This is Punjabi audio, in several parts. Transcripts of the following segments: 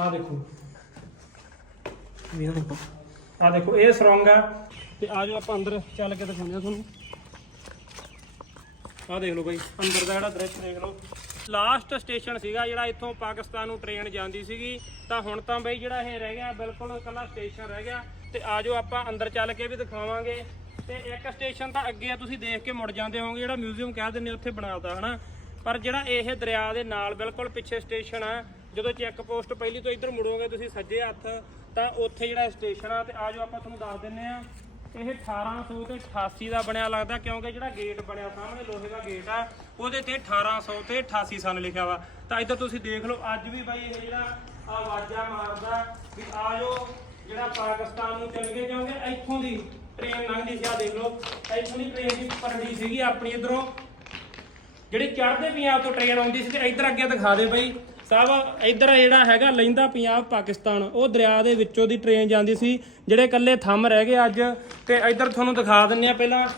ਆ ਦੇਖੋ। ਆ ਦੇਖੋ ਇਹ ਸੁਰੰਗ ਆ। ਤੇ ਆ ਆਪਾਂ ਅੰਦਰ ਚੱਲ ਕੇ ਦਿਖਾਉਂਦੇ ਆ ਤੁਹਾਨੂੰ। ਆ ਦੇਖ ਲਓ ਬਾਈ ਅੰਦਰ ਦਾ ਜਿਹੜਾ ਦ੍ਰਿਸ਼ ਦੇਖ ਲਓ। ਲਾਸਟ ਸਟੇਸ਼ਨ ਸੀਗਾ ਜਿਹੜਾ ਇੱਥੋਂ ਪਾਕਿਸਤਾਨ ਨੂੰ ਟ੍ਰੇਨ ਜਾਂਦੀ ਸੀਗੀ। ਤਾਂ ਹੁਣ ਤਾਂ ਬਈ ਜਿਹੜਾ ਇਹ ਰਹਿ ਗਿਆ ਬਿਲਕੁਲ ਇਕੱਲਾ ਸਟੇਸ਼ਨ ਰਹਿ ਗਿਆ। ਤੇ ਆ ਜਾਓ ਆਪਾਂ ਅੰਦਰ ਚੱਲ ਕੇ ਵੀ ਦਿਖਾਵਾਂਗੇ। ਤੇ ਇੱਕ ਸਟੇਸ਼ਨ ਤਾਂ ਅੱਗੇ ਆ ਤੁਸੀਂ ਦੇਖ ਕੇ ਮੁੜ ਜਾਂਦੇ ਹੋਵੋਗੇ। ਜਿਹੜਾ ਮਿਊਜ਼ੀਅਮ ਕਹਿ ਦਿੰਦੇ ਉੱਥੇ ਬਣਾਤਾ ਹਨਾ। ਪਰ ਜਿਹੜਾ ਇਹ ਦਰਿਆ ਦੇ ਨਾਲ ਬਿਲਕੁਲ ਪਿੱਛੇ ਸਟੇਸ਼ਨ ਆ ਜਦੋਂ ਚੈੱਕ ਪੋਸਟ ਪਹਿਲੀ ਤੋਂ ਇੱਧਰ ਮੁੜੋਗੇ ਤੁਸੀਂ ਸੱਜੇ ਹੱਥ, ਤਾਂ ਉੱਥੇ ਜਿਹੜਾ ਸਟੇਸ਼ਨ ਆ ਤੇ ਆ ਜਾਓ ਆਪਾਂ ਤੁਹਾਨੂੰ ਦੱਸ ਦਿੰਨੇ ਆ। ਇਹ 1800 ਤੇ 88 ਦਾ ਬਣਿਆ ਲੱਗਦਾ, ਕਿਉਂਕਿ ਜਿਹੜਾ ਗੇਟ ਬਣਿਆ ਸਾਹਮਣੇ, ਲੋਹੇ ਦਾ ਗੇਟ ਆ, ਉਹਦੇ ਤੇ 1800 ਤੇ 88 ਸਨ ਲਿਖਿਆ ਵਾ। ਤਾਂ ਇੱਧਰ ਤੁਸੀਂ ਦੇਖ ਲਓ, ਅੱਜ ਵੀ ਬਾਈ ਇਹ ਜਿਹੜਾ ਆਵਾਜ਼ਾਂ ਮਾਰਦਾ ਵੀ ਆ ਜਾਓ, ਜਿਹੜਾ ਪਾਕਿਸਤਾਨ ਨੂੰ ਚੱਲ ਗਏ ਕਿਉਂਕਿ ਇੱਥੋਂ ਦੀ ਟ੍ਰੇਨ ਲੰਘਦੀ ਸੀ ਆ ਦੇਖ ਲਓ, ਇੱਥੋਂ ਦੀ ਟ੍ਰੇਨ ਦੀ ਪਰੜੀ ਸੀਗੀ ਆਪਣੀ ਇਧਰੋਂ। ਜਿਹੜੀ ਚੜ੍ਹਦੇ ਪੰਜਾਬ ਤੋਂ ਟ੍ਰੇਨ ਆਉਂਦੀ ਸੀ, ਤੇ ਇੱਧਰ ਅੱਗੇ ਦਿਖਾ ਦੇ ਬਈ। ਸਾਹਿਬ, ਇੱਧਰ ਜਿਹੜਾ ਹੈਗਾ ਲੈਂਦਾ ਪੰਜਾਬ, ਪਾਕਿਸਤਾਨ, ਉਹ ਦਰਿਆ ਦੇ ਵਿੱਚੋਂ ਦੀ ਟ੍ਰੇਨ ਜਾਂਦੀ ਸੀ, ਜਿਹੜੇ ਇਕੱਲੇ ਥੰਮ ਰਹਿ ਗਏ ਅੱਜ। ਤੇ ਇੱਧਰ ਤੁਹਾਨੂੰ ਦਿਖਾ ਦਿੰਨੇ ਆ ਪਹਿਲਾਂ।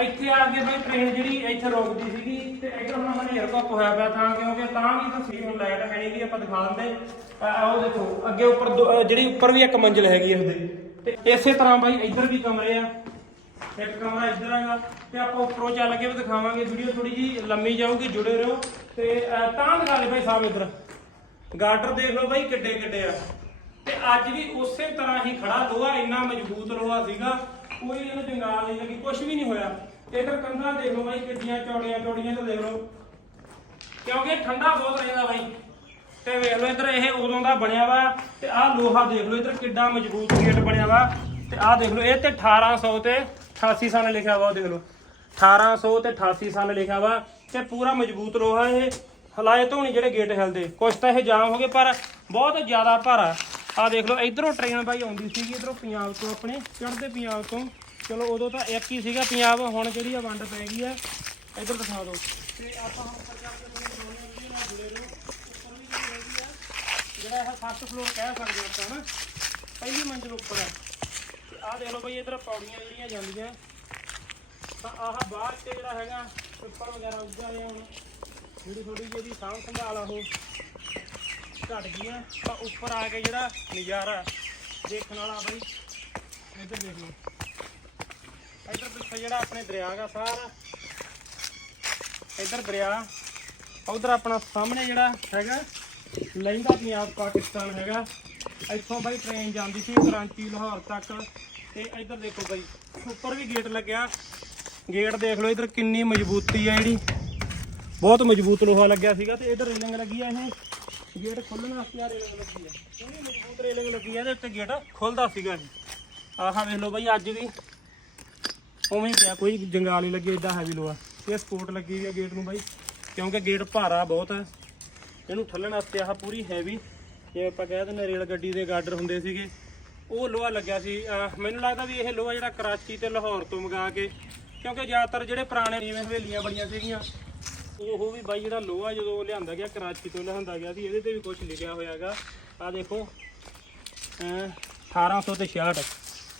ਇੱਥੇ ਆ ਕੇ ਬਈ ਟ੍ਰੇਨ ਜਿਹੜੀ ਇੱਥੇ ਰੁਕਦੀ ਸੀਗੀ, ਤੇ ਇੱਧਰ ਹੁਣ ਹਨੇਰ ਘੁੱਪ ਹੋਇਆ ਪਿਆ ਥਾਂ ਕਿਉਂਕਿ ਤਾਂ ਵੀ ਤਾਂ ਸੀ, ਹੁਣ ਲਾਈਟ ਹੈ ਨਹੀਂ ਵੀ ਆਪਾਂ ਦਿਖਾ ਦਿੰਦੇ। ਆਹ ਉਹ ਦੇਖੋ, ਅੱਗੇ ਉੱਪਰ ਦੋ- ਜਿਹੜੀ ਉੱਪਰ ਵੀ ਇੱਕ ਮੰਜ਼ਿਲ ਹੈਗੀ ਆ ਉਹਦੇ। ਤੇ ਇਸੇ ਤਰ੍ਹਾਂ ਬਾਈ ਇੱਧਰ ਵੀ ਕਮਰੇ ਆ। ਇੱਕ ਕਮਰਾ ਇੱਧਰ ਹੈਗਾ ਤੇ ਆਪਾਂ ਉੱਪਰੋਂ ਚੱਲ ਕੇ ਵੀ ਦਿਖਾਵਾਂਗੇ। ਵੀਡੀਓ ਥੋੜੀ ਜੀ ਲੰਮੀ ਜਾਊਗੀ ਜੁੜੇ ਰਹੋ। ਤੇ ਅਹ, ਤਾਂ ਦਿਖਾ ਲੈ ਭਾਈ ਸਾਹਿਬ ਇੱਧਰ। ਗਾਰਡਰ ਦੇਖ ਲਓ ਬਾਈ ਕਿੱਡੇ ਕਿੱਡੇ ਆ। ਤੇ ਅੱਜ ਵੀ ਉਸੇ ਤਰ੍ਹਾਂ ਹੀ ਖੜਾ ਲੋਹਾ ਇੰਨਾ ਮਜ਼ਬੂਤ ਲੋਹਾ ਸੀਗਾ। ਕੋਈ ਇਹਨੂੰ ਜੰਗਾਲ ਨਹੀਂ ਲੱਗੀ ਕੁਝ ਵੀ ਨਹੀਂ ਹੋਇਆ। ਤੇ ਇੱਧਰ ਕੰਧਾਂ ਦੇਖ ਲਓ ਬਾਈ ਕਿੱਡੀਆਂ ਚੌੜੀਆਂ ਚੌੜੀਆਂ ਤੇ ਦੇਖ ਲਓ। ਕਿਉਂਕਿ ਠੰਡਾ ਬਹੁਤ ਰਹਿੰਦਾ ਬਾਈ। ਤੇ ਵੇਖ ਲਓ ਇੱਧਰ ਇਹ ਉਦੋਂ ਦਾ ਬਣਿਆ ਵਾ ਤੇ ਆਹ ਲੋਹਾ ਦੇਖ ਲਓ ਇੱਧਰ ਕਿੱਡਾ ਮਜ਼ਬੂਤ ਗੇਟ ਬਣਿਆ ਵਾ। ਤੇ ਆਹ ਦੇਖ ਲਓ ਇਹ ਤੇ 1800 ਤੇ 88 ਸਾਲ ਲਿਖਿਆ ਵਾ ਉਹ ਦੇਖ ਲਓ 1800 ਤੇ 88 ਸਾਲ ਲਿਖਿਆ ਵਾ ਤੇ ਪੂਰਾ ਮਜ਼ਬੂਤ ਲੋਹਾ ਇਹ। ਹਲਾਏ ਤੋਂ ਨਹੀਂ ਜਿਹੜੇ ਗੇਟ ਹਿਲਦੇ ਕੁਛ ਤਾਂ ਇਹ ਜਾਮ ਹੋ ਗਏ, ਪਰ ਬਹੁਤ ਜ਼ਿਆਦਾ ਭਾਰਾ ਆਹ ਦੇਖ ਲਓ, ਇਧਰੋਂ ਟ੍ਰੇਨ ਬਾਈ ਆਉਂਦੀ ਸੀਗੀ, ਇਧਰੋਂ ਪੰਜਾਬ ਤੋਂ ਆਪਣੇ, ਚੜ੍ਹਦੇ ਪੰਜਾਬ ਤੋਂ। ਚਲੋ, ਉਦੋਂ ਤਾਂ ਇੱਕ ਹੀ ਸੀਗਾ ਪੰਜਾਬ, ਹੁਣ ਜਿਹੜੀ ਆ ਵੰਡ ਪੈ ਗਈ ਆ। ਇਧਰ ਦਿਖਾ ਦਿਓ। ਤੇ ਆਪਾਂ ਹੁਣ ਉੱਪਰ ਚੱਲ ਕੇ ਤੁਹਾਨੂੰ ਨਾਲ ਜੁੜੇ ਰਹੋ। ਉੱਪਰ ਵੀ ਜਿਹੜੀ ਹੈਗੀ ਆ, ਜਿਹੜਾ ਇਹ ਫਸਟ ਫਲੋਰ ਕਹਿ ਸਕਦੇ ਹਾਂ ਆਪਾਂ ਨਾ ਪਹਿਲੀ ਮੰਜ਼ਿਲ ਉੱਪਰ ਹੈ ਆਹ ਦੇਖ ਲਓ ਬਈ, ਇਧਰ ਪੌੜੀਆਂ ਜਿਹੜੀਆਂ ਜਾਂਦੀਆਂ। ਤਾਂ ਆਹ ਬਾਹਰ ਤੇ ਜਿਹੜਾ ਹੈਗਾ ਉੱਪਰ ਵਗੈਰਾ ਉੱਜਾ ਰਿਹਾ ਹੁਣ। ਜਿਹੜੀ ਥੋੜੀ ਜਿਹੀ ਇਹਦੀ ਸਾਂਭ ਸੰਭਾਲ ਆ ਘਟ ਗਈ ਆ। ਤਾਂ ਉੱਪਰ ਆ ਕੇ ਜਿਹੜਾ ਨਜ਼ਾਰਾ ਦੇਖਣ ਵਾਲਾ ਬਈ, ਇੱਧਰ ਦੇਖ ਲਓ। ਇੱਧਰ ਪਿੱਛੇ ਜਿਹੜਾ ਆਪਣੇ ਦਰਿਆ ਦਾ ਸਾਰਾ। ਇੱਧਰ ਦਰਿਆ, ਉਧਰ ਆਪਣਾ ਸਾਹਮਣੇ ਜਿਹੜਾ ਹੈਗਾ ਲਹਿੰਦਾ ਪੰਜਾਬ ਪਾਕਿਸਤਾਨ ਹੈਗਾ। ਇੱਥੋਂ ਬਾਈ ਟ੍ਰੇਨ ਜਾਂਦੀ ਸੀ ਕਰਾਂਚੀ ਲਾਹੌਰ ਤੱਕ। ਤੇ ਇੱਧਰ ਦੇਖੋ ਬਾਈ, ਉੱਪਰ ਵੀ ਗੇਟ ਲੱਗਿਆ। ਗੇਟ ਦੇਖ ਲਓ, ਇੱਧਰ ਕਿੰਨੀ ਮਜ਼ਬੂਤੀ ਆ ਜਿਹੜੀ। ਬਹੁਤ ਮਜ਼ਬੂਤ ਲੋਹਾ ਲੱਗਿਆ ਸੀਗਾ ਤੇ ਇੱਧਰ ਰੇਲਿੰਗ ਲੱਗੀ ਆ ਇਹ। ਗੇਟ ਖੋਲਣ ਵਾਸਤੇ ਆ ਰੇਲਿੰਗ ਲੱਗੀ ਆ। ਕਿੰਨੀ ਮਜ਼ਬੂਤ ਰੇਲਿੰਗ ਲੱਗੀ ਆ ਇਹਦੇ ਉੱਤੇ ਗੇਟ ਖੁੱਲਦਾ ਸੀਗਾ ਇਹ। ਆਹ ਵੇਖ ਲਓ ਬਾਈ, ਅੱਜ ਵੀ ਉਵੇਂ ਹੀ ਪਿਆ, ਕੋਈ ਜੰਗਾਲ ਨਹੀਂ ਲੱਗੀ ਏਡਾ ਹੈਵੀ ਲੋਹਾ। ਇਹ ਸਪੋਰਟ ਲੱਗੀ ਹੋਈ ਆ ਗੇਟ ਨੂੰ ਬਾਈ, ਕਿਉਂਕਿ ਗੇਟ ਭਾਰਾ ਬਹੁਤ ਹੈ ਇਹਨੂੰ ਠੱਲਣ ਵਾਸਤੇ ਆਹ ਪੂਰੀ ਹੈਵੀ ਜਿਵੇਂ ਆਪਾਂ ਕਹਿ ਦਿੰਦੇ ਰੇਲ ਗੱਡੀ ਦੇ ਗਾਰਡਰ ਹੁੰਦੇ ਸੀਗੇ। ਉਹ ਲੋਹਾ ਲੱਗਿਆ ਸੀ। ਮੈਨੂੰ ਲੱਗਦਾ ਵੀ ਇਹ ਲੋਹਾ ਜਿਹੜਾ ਕਰਾਚੀ ਤੇ ਲਾਹੌਰ ਤੋਂ ਮੰਗਾ ਕੇ, ਕਿਉਂਕਿ ਜ਼ਿਆਦਾਤਰ ਜਿਹੜੇ ਪੁਰਾਣੇ ਜਿਵੇਂ ਹਵੇਲੀਆਂ ਬੜੀਆਂ ਸੀਗੀਆਂ, ਉਹ ਵੀ ਬਾਈ ਜਿਹੜਾ ਲੋਹਾ ਜਦੋਂ ਲਿਆਂਦਾ ਗਿਆ, ਕਰਾਚੀ ਤੋਂ ਲਿਆਂਦਾ ਗਿਆ ਸੀ, ਇਹਦੇ ਤੇ ਵੀ ਕੁਝ ਲਿਖਿਆ ਹੋਇਆ ਹੈਗਾ ਆ ਦੇਖੋ, ਅਹ 1800 ਤੇ 66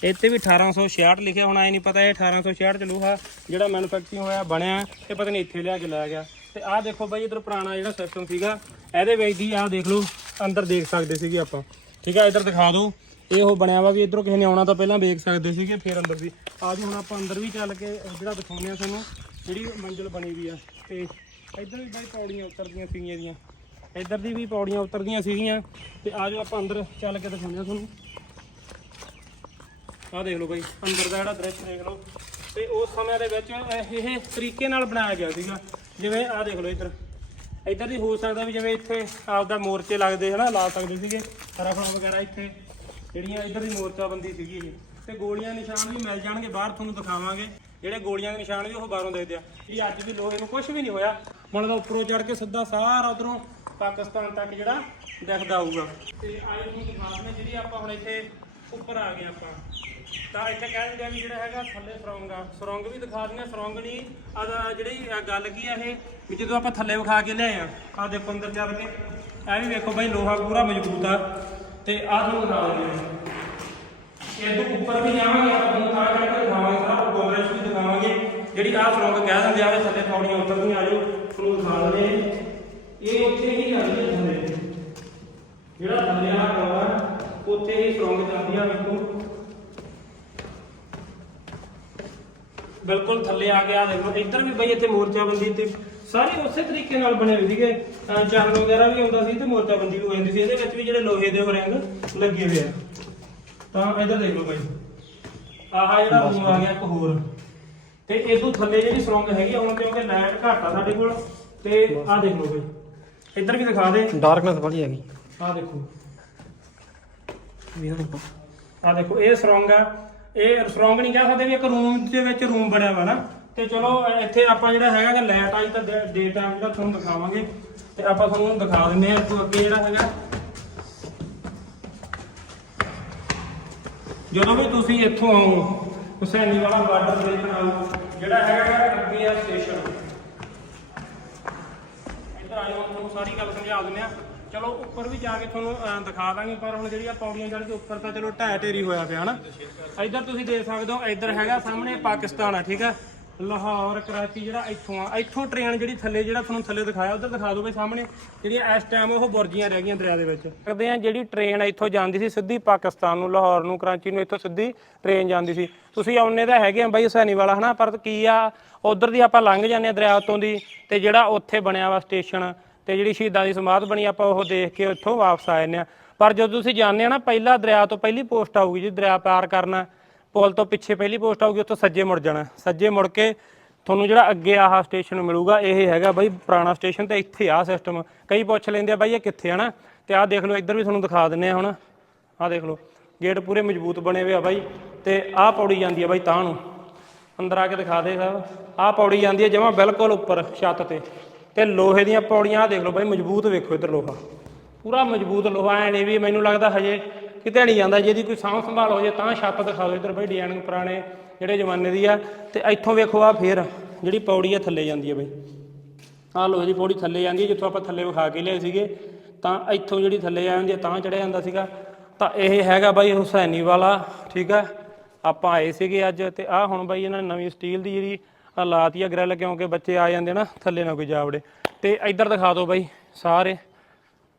ਇੱਥੇ ਵੀ 1866 ਲਿਖਿਆ ਹੋਣਾ, ਇਹ ਨਹੀਂ ਪਤਾ ਇਹ 1866 ਚ ਲੋਹਾ ਜਿਹੜਾ ਮੈਨੂਫੈਕਚਰਿੰਗ ਹੋਇਆ, ਬਣਿਆ, ਇਹ ਪਤਾ ਨਹੀਂ ਇੱਥੇ ਲਿਆ ਕੇ ਲਾਇਆ ਗਿਆ। ਤੇ ਆਹ ਦੇਖੋ ਬਾਈ, ਇਧਰ ਪੁਰਾਣਾ ਜਿਹੜਾ ਸਿਸਟਮ ਸੀਗਾ, ਇਹਦੇ ਵਿੱਚ ਦੀ ਆਹ ਦੇਖ ਲਓ, ਅੰਦਰ ਦੇਖ ਸਕਦੇ ਸੀਗੇ ਆਪਾਂ। ਠੀਕ ਆ, ਇਧਰ ਦਿਖਾ ਦਿਓ। ਇਹ ਉਹ ਬਣਿਆ ਵਾ ਵੀ ਇਧਰੋਂ ਕਿਸੇ ਨੇ ਆਉਣਾ ਤਾਂ ਪਹਿਲਾਂ ਵੇਖ ਸਕਦੇ ਸੀਗੇ ਫਿਰ ਅੰਦਰ ਦੀ ਆਜ ਹੁਣ ਆਪਾਂ ਅੰਦਰ ਵੀ ਚੱਲ ਕੇ ਜਿਹੜਾ ਦਿਖਾਉਂਦੇ ਆ ਤੁਹਾਨੂੰ, ਜਿਹੜੀ ਮੰਜ਼ਿਲ ਬਣੀ ਵੀ ਆ। ਤੇ ਇੱਧਰ ਵੀ ਬਾਈ ਪੌੜੀਆਂ ਉਤਰਦੀਆਂ ਸੀਗੀਆਂ ਦੀਆਂ ਇੱਧਰ ਦੀ ਵੀ ਪੌੜੀਆਂ ਉਤਰਦੀਆਂ ਸੀਗੀਆਂ। ਤੇ ਆਜੋ ਆਪਾਂ ਅੰਦਰ ਚੱਲ ਕੇ ਦਿਖਾਉਂਦੇ ਆ ਤੁਹਾਨੂੰ। ਆਹ ਦੇਖ ਲਓ ਬਾਈ, ਅੰਦਰ ਦਾ ਜਿਹੜਾ ਦ੍ਰਿਸ਼ ਦੇਖ ਲਓ। ਤੇ ਉਸ ਸਮੇਂ ਦੇ ਵਿੱਚ ਇਹ ਤਰੀਕੇ ਨਾਲ ਬਣਾਇਆ ਗਿਆ ਸੀਗਾ। ਜਿਵੇਂ ਆਹ ਦੇਖ ਲਓ ਇੱਧਰ। ਇੱਧਰ ਦੀ ਹੋ ਸਕਦਾ ਵੀ ਜਿਵੇਂ ਇੱਥੇ ਆਪਦਾ ਮੋਰਚੇ ਲੱਗਦੇ ਹਨਾ, ਲਾ ਸਕਦੇ ਸੀਗੇ। ਰਫਲਾਂ ਵਗੈਰਾ ਇੱਥੇ। ਜਿਹੜੀਆਂ ਇੱਧਰ ਦੀ ਮੋਰਚਾਬੰਦੀ ਸੀਗੀ ਇਹ। ਤੇ ਗੋਲੀਆਂ ਨਿਸ਼ਾਨ ਵੀ ਮਿਲ ਜਾਣਗੇ, ਬਾਹਰ ਤੁਹਾਨੂੰ ਦਿਖਾਵਾਂਗੇ। ਜਿਹੜੇ ਗੋਲੀਆਂ ਦੇ ਨਿਸ਼ਾਨ ਵੀ ਉਹ ਬਾਹਰੋਂ ਦੇਖਦੇ ਆ। ਇਹ ਅੱਜ ਵੀ ਲੋਹੇ ਨੂੰ ਕੁਝ ਵੀ ਨਹੀਂ ਹੋਇਆ। ਮਨ ਦਾ ਉੱਪਰੋਂ ਚੜ ਕੇ ਸਿੱਧਾ ਸਾਰਾ ਉਧਰੋਂ ਪਾਕਿਸਤਾਨ ਤੱਕ ਜਿਹੜਾ ਦਿਖਦਾ ਆਊਗਾ ਤੇ ਆਏ ਨੂੰ ਦਿਖਾ ਦਿੰਦੇ ਜਿਹੜੀ ਆਪਾਂ ਹੁਣ ਇੱਥੇ ਉੱਪਰ ਆ ਗਏ ਆਪਾਂ। ਤਾਂ ਇੱਥੇ ਕਹਿ ਦਿੰਦੇ ਆ ਵੀ ਜਿਹੜਾ ਹੈਗਾ ਥੱਲੇ ਸੁਰੰਗ ਆ। ਸੁਰੰਗ ਵੀ ਦਿਖਾ ਦਿੰਦੇ ਆ, ਸੁਰੰਗ ਨਹੀਂ ਆ ਜਿਹੜੀ ਗੱਲ ਕੀ ਆ ਇਹ, ਵੀ ਜਦੋਂ ਆਪਾਂ ਥੱਲੇ ਵਿਖਾ ਕੇ ਲਿਆਏ ਆ ਆ ਦੇਖੋ ਅੰਦਰ ਚੱਲ ਕੇ। ਇਹ ਵੀ ਵੇਖੋ ਬਾਈ, ਲੋਹਾ ਪੂਰਾ ਮਜ਼ਬੂਤ ਆ। ਤੇ ਆਹ ਤੁਹਾਨੂੰ ਦਿਖਾ ਦਿੰਦੇ ਉੱਪਰ ਵੀ ਜਾਵਾਂਗੇ ਆਪਾਂ, ਤੁਹਾਨੂੰ ਤਾਂ ਕਰਕੇ ਦਿਖਾਵਾਂਗੇ, ਸਾਰਾ ਗੋਬਰੇਸ਼ ਵੀ ਦਿਖਾਵਾਂਗੇ। ਜਿਹੜੀ ਆਹ ਸੁਰੰਗ ਕਹਿ ਦਿੰਦੇ ਆ ਵੀ ਥੱਲੇ ਪੌੜੀਆਂ ਉਤਰਦੀਆਂ ਆ ਜਾਓ ਤੁਹਾਨੂੰ ਦਿਖਾ ਦਿੰਦੇ ਇਹ ਉੱਥੇ ਹੀ ਜਾਂਦੀ ਹੈ ਥੱਲੇ। ਜਿਹੜਾ ਥੱਲੇ ਵਾਲਾ ਕਵਰ ਉੱਥੇ ਹੀ ਸੁਰੰਗ ਜਾਂਦੀ ਆ ਵੇਖੋ। ਬਿਲਕੁਲ ਥੱਲੇ ਆ ਗਿਆ ਦੇਖੋ, ਇੱਧਰ ਵੀ ਬਈ ਇੱਥੇ ਮੋਰਚਾਬੰਦੀ ਤੇ ਸਾਰੇ ਉਸੇ ਤਰੀਕੇ ਨਾਲ ਬਣੇ ਹੋਏ ਸੀਗੇ। ਅਹ ਚੰਨ ਵਗੈਰਾ ਵੀ ਆਉਂਦਾ ਸੀ ਤੇ ਮੋਰਚਾਬੰਦੀ ਵੀ ਹੋ ਜਾਂਦੀ ਸੀ। ਇਹਦੇ ਵਿੱਚ ਵੀ ਜਿਹੜੇ ਲੋਹੇ ਦੇ ਰਿੰਗ ਲੱਗੇ ਹੋਏ ਆ। ਤਾਂ ਇੱਧਰ ਦੇਖ ਲਓ ਬਈ। ਆਹ ਜਿਹੜਾ ਰੂਮ ਆ ਗਿਆ ਇੱਕ ਹੋਰ। ਤੇ ਇਹ ਤੋਂ ਥੱਲੇ ਜਿਹੜੀ ਸੁਰੰਗ ਹੈਗੀ ਆ, ਹੁਣ ਕਿਉਂਕਿ ਲਾਈਟ ਘੱਟ ਆ ਸਾਡੇ ਕੋਲ ਤੇ ਆਹ ਦੇਖ ਲਓ ਬਈ। ਇੱਧਰ ਵੀ ਦਿਖਾ ਦੇ। ਡਾਰਕਨੈਸ ਬੜੀ ਹੈਗੀ। ਆਹ ਦੇਖੋ। ਵੀ ਹੁਣ ਆ ਦੇਖੋ ਇਹ ਸਰੋਂਗ ਆ। ਇਹ ਸਰੋਂਗ ਨਹੀਂ ਕਹਿ ਸਕਦੇ ਵੀ ਇੱਕ ਰੂਮ ਦੇ ਵਿੱਚ ਰੂਮ ਬਣਿਆ ਵਾ ਨਾ। ਤੇ ਚਲੋ, ਇੱਥੇ ਆਪਾਂ ਜਿਹੜਾ ਹੈਗਾ ਕਿ ਲਾਈਟ ਆਈ ਤਾਂ ਡੇ ਟਾਈਮ ਜਿਹੜਾ ਤੁਹਾਨੂੰ ਦਿਖਾਵਾਂਗੇ। ਤੇ ਆਪਾਂ ਤੁਹਾਨੂੰ ਦਿਖਾ ਦਿੰਦੇ ਆ ਇੱਥੋਂ ਅੱਗੇ ਜਿਹੜਾ ਹੈਗਾ। ਜਦੋਂ ਵੀ ਤੁਸੀਂ ਇੱਥੋਂ ਆਓ, ਹੁਸੈਨੀ ਵਾਲਾ ਬਾਰਡਰ ਦੇਖਣ ਆਓ ਜਿਹੜਾ ਹੈਗਾ ਅੱਗੇ ਆ ਸਟੇਸ਼ਨ ਇੱਧਰ ਆਇਓ ਤੁਹਾਨੂੰ ਸਾਰੀ ਗੱਲ ਸਮਝਾ ਦਿੰਦੇ ਆ ਚਲੋ, ਉੱਪਰ ਵੀ ਜਾ ਕੇ ਤੁਹਾਨੂੰ ਦਿਖਾ ਦਾਂਗੇ, ਪਰ ਹੁਣ ਜਿਹੜੀਆਂ ਪੌੜੀਆਂ ਚੜ੍ਹ ਕੇ ਉੱਪਰ ਤਾਂ ਚਲੋ ਢਹਿ ਢੇਰੀ ਹੋਇਆ ਪਿਆ ਹਨਾ ਇੱਧਰ ਤੁਸੀਂ ਦੇਖ ਸਕਦੇ ਹੋ, ਇੱਧਰ ਹੈਗਾ ਸਾਹਮਣੇ ਪਾਕਿਸਤਾਨ ਆ, ਠੀਕ ਆ? ਲਾਹੌਰ, ਕਰਾਚੀ ਜਿਹੜਾ ਇੱਥੋਂ ਆ, ਇੱਥੋਂ ਟ੍ਰੇਨ ਜਿਹੜੀ ਥੱਲੇ, ਜਿਹੜਾ ਤੁਹਾਨੂੰ ਥੱਲੇ ਦਿਖਾਇਆ, ਉਧਰ ਦਿਖਾ ਦਿਓ ਬਈ ਸਾਹਮਣੇ, ਜਿਹੜੀਆਂ ਇਸ ਟਾਈਮ ਉਹ ਬੁਰਜੀਆਂ ਰਹਿ ਗਈਆਂ ਦਰਿਆ ਦੇ ਵਿੱਚ। ਕਰਦੇ ਆ ਜਿਹੜੀ ਟ੍ਰੇਨ ਇੱਥੋਂ ਜਾਂਦੀ ਸੀ ਸਿੱਧੀ ਪਾਕਿਸਤਾਨ ਨੂੰ, ਲਾਹੌਰ ਨੂੰ, ਕਰਾਚੀ ਨੂੰ, ਇੱਥੋਂ ਸਿੱਧੀ ਟ੍ਰੇਨ ਜਾਂਦੀ ਸੀ। ਤੁਸੀਂ ਆਉਨੇ ਤਾਂ ਹੈਗੇ ਆ ਬਾਈ ਹੁਸੈਨੀ ਵਾਲਾ ਹਨਾ? ਪਰ ਕੀ ਆ, ਉਧਰ ਦੀ ਆਪਾਂ ਲੰਘ ਜਾਂਦੇ ਆ ਦਰਿਆ ਤੋਂ ਦੀ, ਤੇ ਜਿਹੜਾ ਉੱਥੇ ਬਣਿਆ ਵਾ ਸਟੇਸ਼ਨ ਤੇ ਜਿਹੜੀ ਸ਼ਹੀਦਾਂ ਦੀ ਸਮਾਧ ਬਣੀ, ਆਪਾਂ ਉਹ ਦੇਖ ਕੇ ਉੱਥੋਂ ਵਾਪਸ ਆ ਜਾਂਦੇ ਆ ਪਰ ਜਦੋਂ ਤੁਸੀਂ ਜਾਂਦੇ ਆ ਨਾ, ਪਹਿਲਾ ਦਰਿਆ ਤੋਂ ਪਹਿਲੀ ਪੋਸਟ ਆਊਗੀ, ਜੀ ਦਰਿਆ ਪਾਰ ਕਰਨਾ ਪੁਲ ਤੋਂ ਪਿੱਛੇ ਪਹਿਲੀ ਪੋਸਟ ਆਊਗੀ, ਉੱਥੋਂ ਸੱਜੇ ਮੁੜ ਜਾਣਾ। ਸੱਜੇ ਮੁੜ ਕੇ ਤੁਹਾਨੂੰ ਜਿਹੜਾ ਅੱਗੇ ਆਹ ਸਟੇਸ਼ਨ ਮਿਲੂਗਾ, ਇਹ ਹੈਗਾ ਬਾਈ ਪੁਰਾਣਾ ਸਟੇਸ਼ਨ ਤੇ ਇੱਥੇ ਆ ਸਿਸਟਮ ਕਈ ਪੁੱਛ ਲੈਂਦੇ ਆ, ਬਾਈ ਇਹ ਕਿੱਥੇ ਆ ਨਾ? ਤੇ ਆਹ ਦੇਖ ਲਓ, ਇੱਧਰ ਵੀ ਤੁਹਾਨੂੰ ਦਿਖਾ ਦਿੰਨੇ ਆ ਹੁਣ। ਆਹ ਦੇਖ ਲਓ ਗੇਟ ਪੂਰੇ ਮਜ਼ਬੂਤ ਬਣੇ ਹੋਏ ਆ ਬਾਈ, ਤੇ ਆਹ ਪੌੜੀ ਜਾਂਦੀ ਆ ਬਾਈ ਤਾਂ ਨੂੰ। ਅੰਦਰ ਆ ਕੇ ਦਿਖਾ ਦੇ ਸਾਹਿਬ ਆਹ ਪੌੜੀ ਜਾਂਦੀ ਹੈ ਜਮਾ ਬਿਲਕੁਲ ਉੱਪਰ, ਛੱਤ ਤੇ। ਤੇ ਲੋਹੇ ਦੀਆਂ ਪੌੜੀਆਂ ਆ ਦੇਖ ਲਓ ਬਾਈ, ਮਜ਼ਬੂਤ ਵੇਖੋ ਇੱਧਰ ਲੋਹਾ। ਪੂਰਾ ਮਜ਼ਬੂਤ ਲੋਹਾ, ਐ ਨਹੀਂ ਵੀ ਮੈਨੂੰ ਲੱਗਦਾ ਹਜੇ ਕਿਤੇ ਨਹੀਂ ਜਾਂਦਾ, ਜੇ ਇਹਦੀ ਕੋਈ ਸਾਂਭ ਸੰਭਾਲ ਹੋ ਜੇ ਤਾਂ ਛੱਤ ਦਿਖਾ ਦਿਓ। ਇੱਧਰ ਬਾਈ ਡਿਜ਼ਾਈਨ ਪੁਰਾਣੇ ਜਿਹੜੇ ਜ਼ਮਾਨੇ ਦੀ ਆ, ਤੇ ਇੱਥੋਂ ਵੇਖੋ ਆ ਫੇਰ, ਜਿਹੜੀ ਪੌੜੀ ਆ ਥੱਲੇ ਜਾਂਦੀ ਹੈ ਬਾਈ। ਆਹ ਲੋਹੇ ਜੀ, ਪੌੜੀ ਥੱਲੇ ਜਾਂਦੀ ਹੈ ਜਿੱਥੋਂ ਆਪਾਂ ਥੱਲੇ ਵਿਖਾ ਕੇ ਲਿਆਏ ਸੀਗੇ, ਤਾਂ ਇੱਥੋਂ ਜਿਹੜੀ ਥੱਲੇ ਆ ਜਾਂਦੀ ਹੈ ਤਾਂ ਚੜਿਆ ਜਾਂਦਾ ਸੀਗਾ। ਤਾਂ ਇਹ ਹੈਗਾ ਬਾਈ ਹੁਸੈਨੀ ਵਾਲਾ, ਠੀਕ ਆ? ਆਪਾਂ ਆਏ ਸੀਗੇ ਅੱਜ, ਤੇ ਆਹ ਹੁਣ ਬਾਈ ਇਹਨਾਂ ਨੇ ਨਵੀਂ ਸਟੀਲ ਦੀ ਜਿਹੜੀ ਆਹ ਲਾਤੀ ਆ ਗ੍ਰਿਲ ਕਿਉਂਕਿ ਬੱਚੇ ਆ ਜਾਂਦੇ ਨਾ, ਥੱਲੇ ਨਾ ਕੋਈ ਜਾਵੜੇ। ਤੇ ਇੱਧਰ ਦਿਖਾ ਦਿਓ ਬਾਈ ਸਾਰੇ।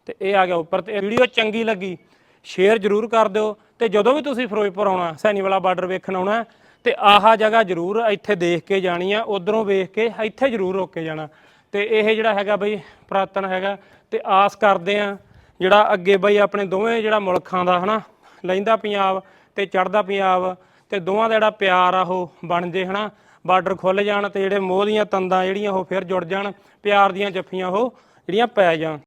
ਤੇ ਇਹ ਆ ਗਿਆ ਉੱਪਰ, ਤੇ ਵੀਡੀਓ ਚੰਗੀ ਲੱਗੀ। ਸ਼ੇਅਰ ਜਰੂਰ ਕਰ ਦਿਓ ਤੇ ਜਦੋਂ ਵੀ ਤੁਸੀਂ ਫਿਰੋਜ਼ਪੁਰ ਆਉਣਾ ਸੈਣੀਵਾਲਾ ਬਾਰਡਰ ਵੇਖਣ ਆਉਣਾ, ਤੇ ਆਹ ਜਗ੍ਹਾ ਜਰੂਰ ਇੱਥੇ ਦੇਖ ਕੇ ਜਾਣੀ ਆ, ਉਧਰੋਂ ਵੇਖ ਕੇ ਇੱਥੇ ਜਰੂਰ ਰੁਕ ਕੇ ਜਾਣਾ। ਤੇ ਇਹ ਜਿਹੜਾ ਹੈਗਾ ਬਈ ਪ੍ਰਾਤਨ ਹੈਗਾ, ਤੇ ਆਸ ਕਰਦੇ ਆ ਜਿਹੜਾ ਅੱਗੇ ਬਈ ਆਪਣੇ ਦੋਵੇਂ ਜਿਹੜਾ ਮੁਲਕਾਂ ਦਾ ਹਨਾ, ਲੈਂਦਾ ਪੰਜਾਬ ਤੇ ਚੜਦਾ ਪੰਜਾਬ, ਤੇ ਦੋਵਾਂ ਦਾ ਜਿਹੜਾ ਪਿਆਰ ਆ ਉਹ ਬਣ ਜੇ ਹਨਾ। ਬਾਰਡਰ ਖੁੱਲ ਜਾਣ ਤੇ ਜਿਹੜੇ ਮੋਹ ਦੀਆਂ ਤੰਦਾਂ ਜਿਹੜੀਆਂ ਉਹ ਫਿਰ ਜੁੜ ਜਾਣ, ਪਿਆਰ ਦੀਆਂ ਜੱਫੀਆਂ ਉਹ ਜਿਹੜੀਆਂ ਪੈ ਜਾਣ।